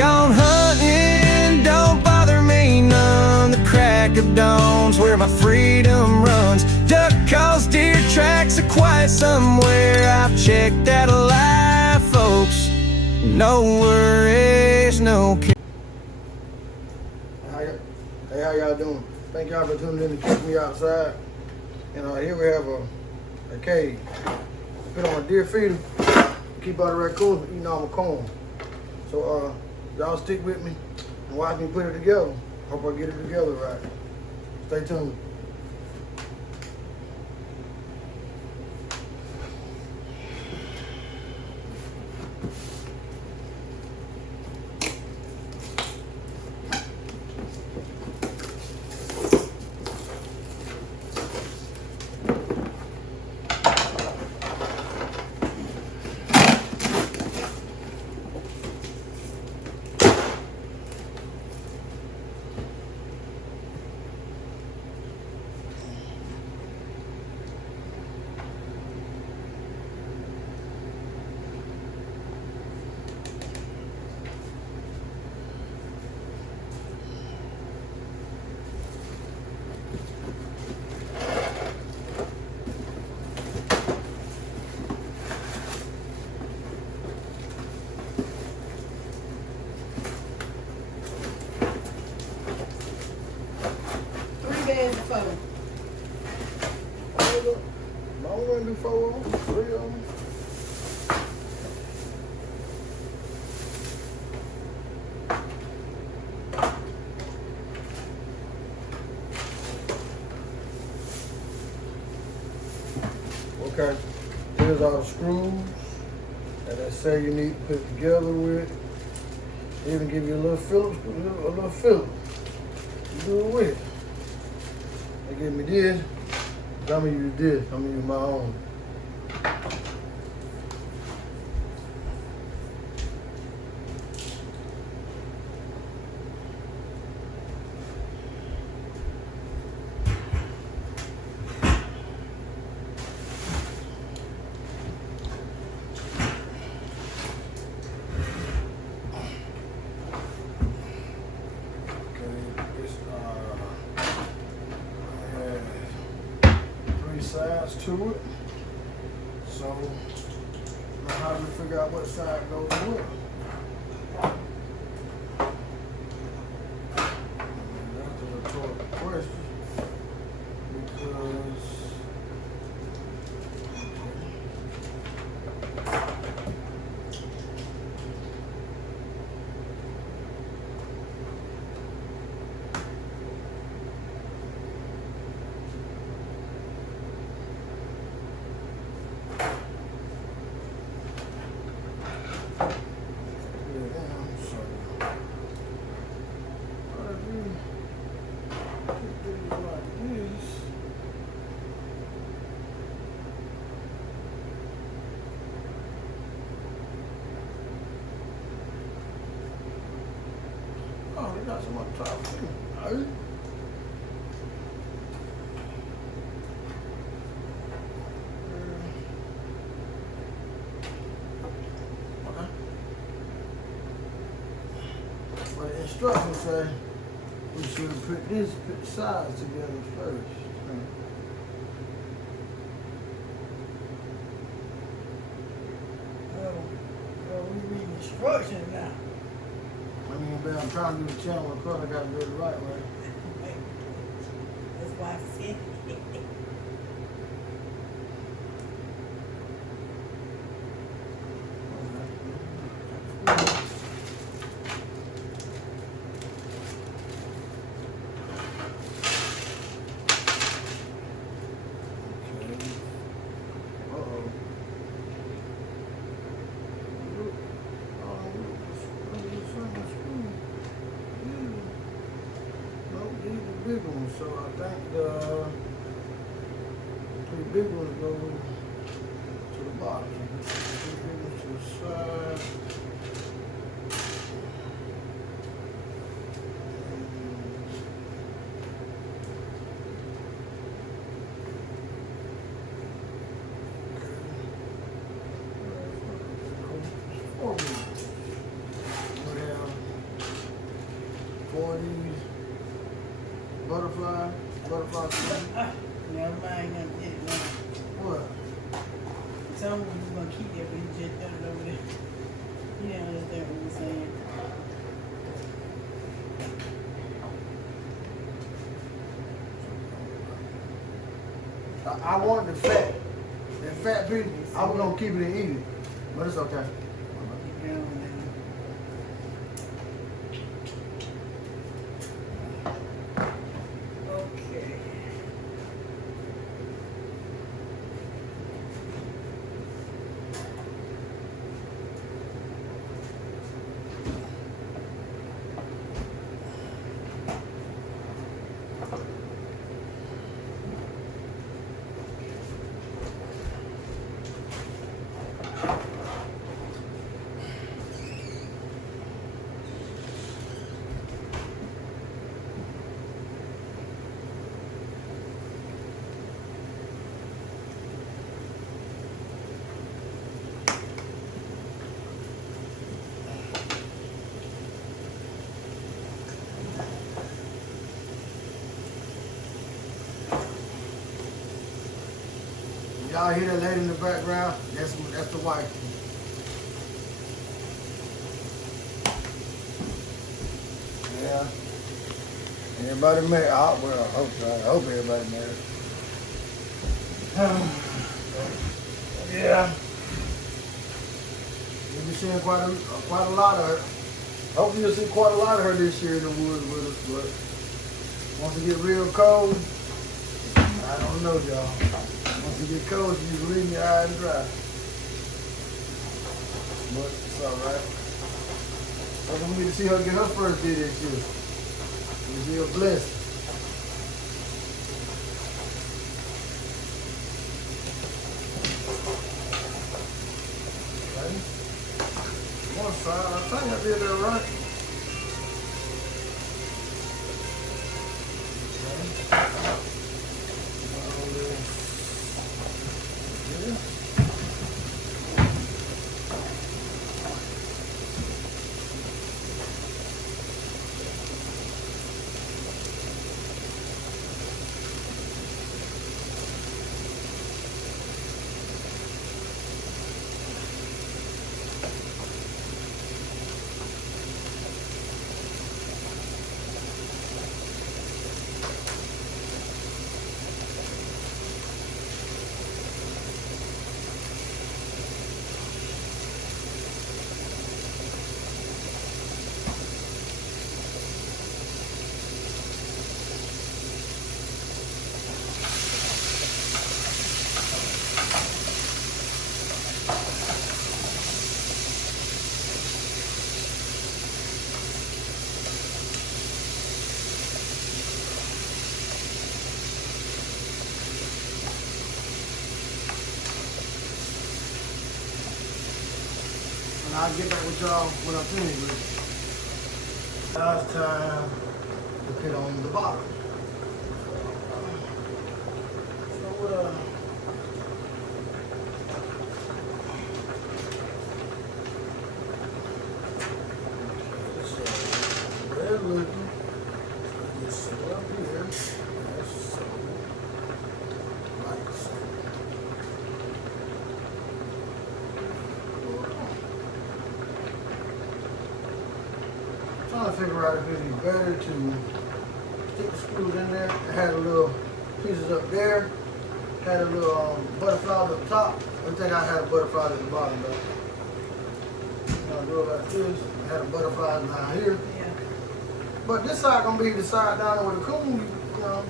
Gone hunting, don't bother me none. The crack of dawn's where my freedom runs. Duck calls, deer tracks are quiet somewhere. I've checked out alive, folks. No worries, no care. Hey, how y'all doing? Thank y'all for tuning in to Catch Me Outside. And here we have a cage. Put on a deer feeder. Keep all the raccoons from eating all my corn. So y'all stick with me and watch me put it together. Hope I get it together right. Stay tuned. Photo. I'm gonna do 4 of them, 3 of them. Okay, here's all the screws that they say you need to put together with. They even give you a little Phillips, a little Phillips. You do it with it. They give me this. I'm gonna use this. I'm gonna use my own. Sides to it, so now how do we figure out what side goes with? That's a rhetorical question because they got some up top too. Right? Okay. But the instructions say we should put the sides together first. Well, we read instructions now. I mean, but I'm trying to do the channel record, I gotta do it the right way. That's why I said Big ones, so I think the 3 big ones go to the bottom. 3 big ones to the side. more of these butterfly squeeze. Never mind, I'm get it now. What? Someone was gonna keep that, but he just done it over there. He didn't understand what we were saying. I wanted the fat. That fat piece, I was gonna keep it and eat it. But it's okay. Keep going now. Okay. Y'all hear that lady in the background? That's the wife. Yeah. Everybody married. Well, I hope everybody married. Yeah. You'll be seeing quite a lot of her. Hopefully you'll see quite a lot of her this year in the woods with us, but once it get real cold, I don't know, y'all. Once it get cold, you just leave your eye and dry. But it's all right. I'm gonna get to see her get her first day this year. It'll be a blessing. Okay. One side, I think I did that right. Okay. Yeah. And I'll get back with y'all when I'm finished with it. Now it's time to put on the bottom. So red looking. Just sit up here. That's so. Like so. Trying to figure out if it'd be better to stick the screws in there. I had a little pieces up there, had a little butterfly at the top. I think I had a butterfly at the bottom though. I'll do it like this. I had a butterfly down here. Yeah. But this side gonna be the side down there with the coon, you know.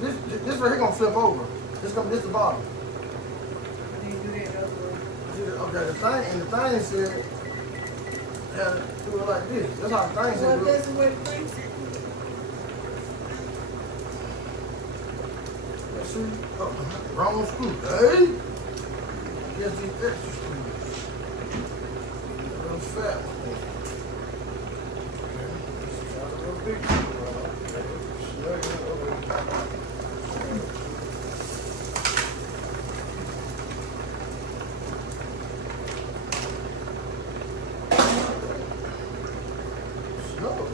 This right here gonna flip over. This the bottom. How do you do that other way? Okay, the thing said had to do it like this. That's how the thing said Well, do it. that's the way the thing said. Let's see. Oh, wrong screw. Hey! Guess these extra screws. A little fat one. Okay. Let's try a little big screw. Snug it over. Snug.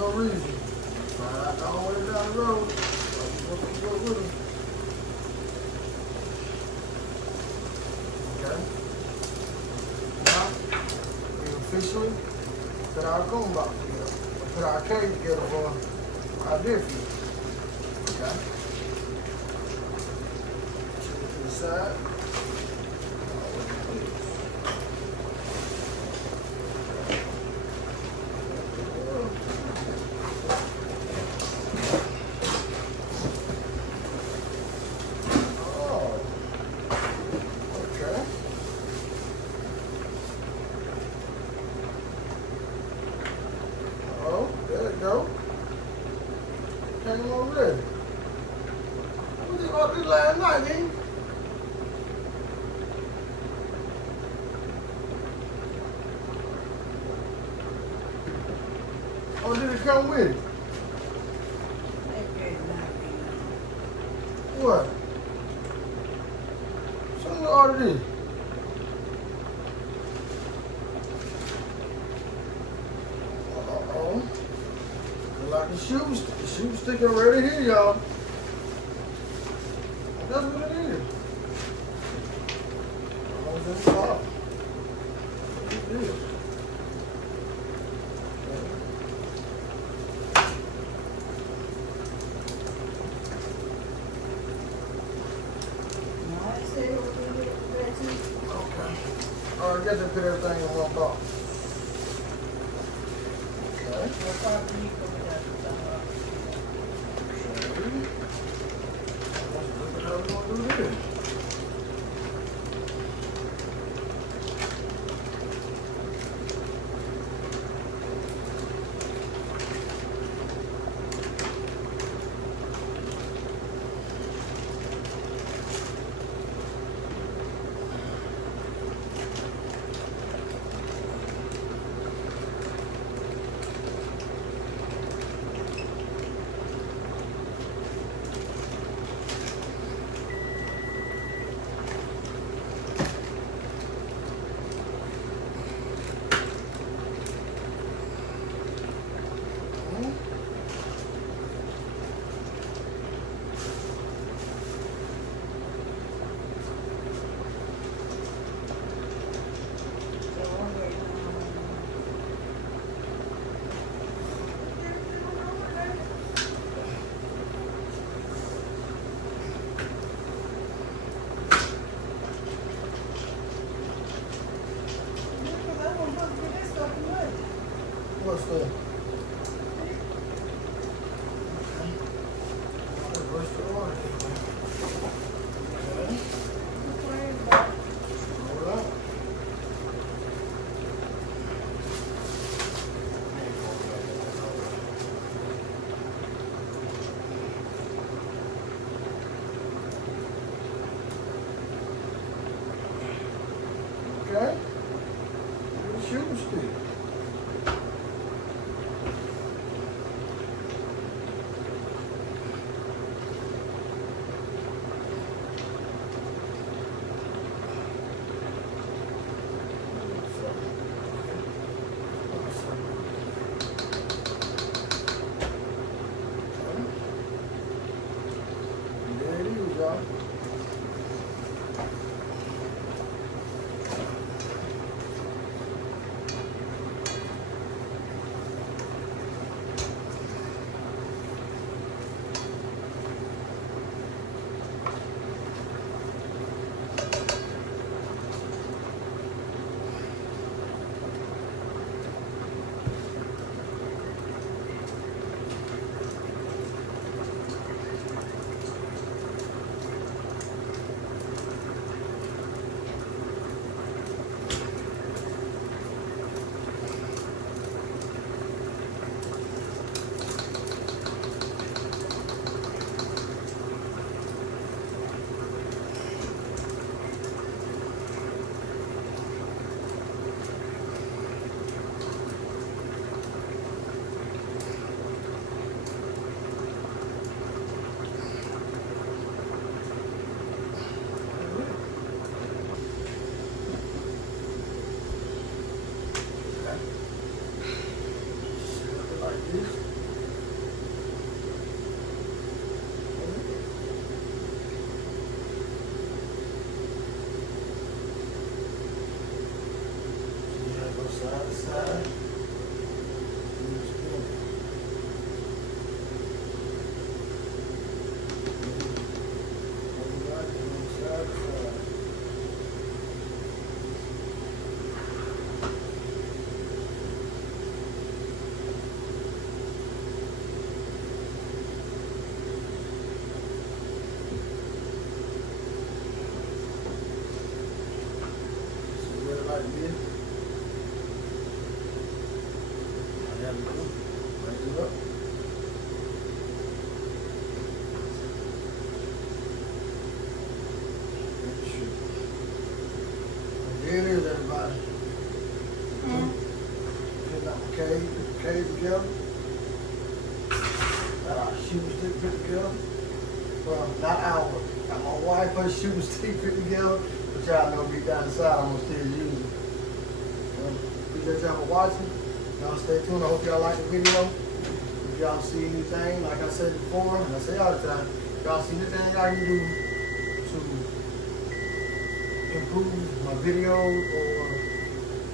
no reason. Right all the way down the road. So you go with them. Okay. Now, we officially put our comb box together. Put our cage together for our deer feed. Okay. Set it to the side. Go. Came already. We did about this last night, didn't you? Or did it come with it? What? Show me what order this. Uh-oh. Like the shoe sticker right here, y'all. That's what it is. Almost in the top. Look at this. Okay. All right, I guess I put everything in one box. Okay. How we gonna do this? What's that? Reverse the order. Hold up. Okay. Here's the shooting stick. There it is, y'all. like this. There we go. Raise it up. There it is, everybody. Put our cage together. Got our shooting stick put together. Well, not our. Got my wife her shooting stick put together. But y'all know deep down inside I'm gonna still use it. Appreciate y'all for watching. Y'all stay tuned. I hope y'all like the video. If y'all see anything, like I said before, and I say all the time, if y'all see anything I can do to improve my videos or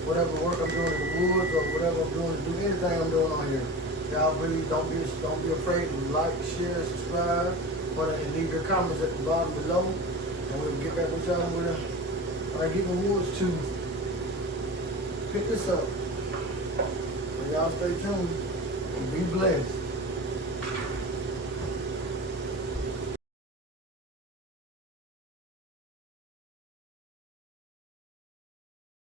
whatever work I'm doing in the woods or whatever I'm doing to do anything I'm doing on here. Y'all really don't be afraid to like, share, subscribe, and leave your comments at the bottom below. And we'll get back with y'all when I get the woods to pick this up. So y'all stay tuned and be blessed.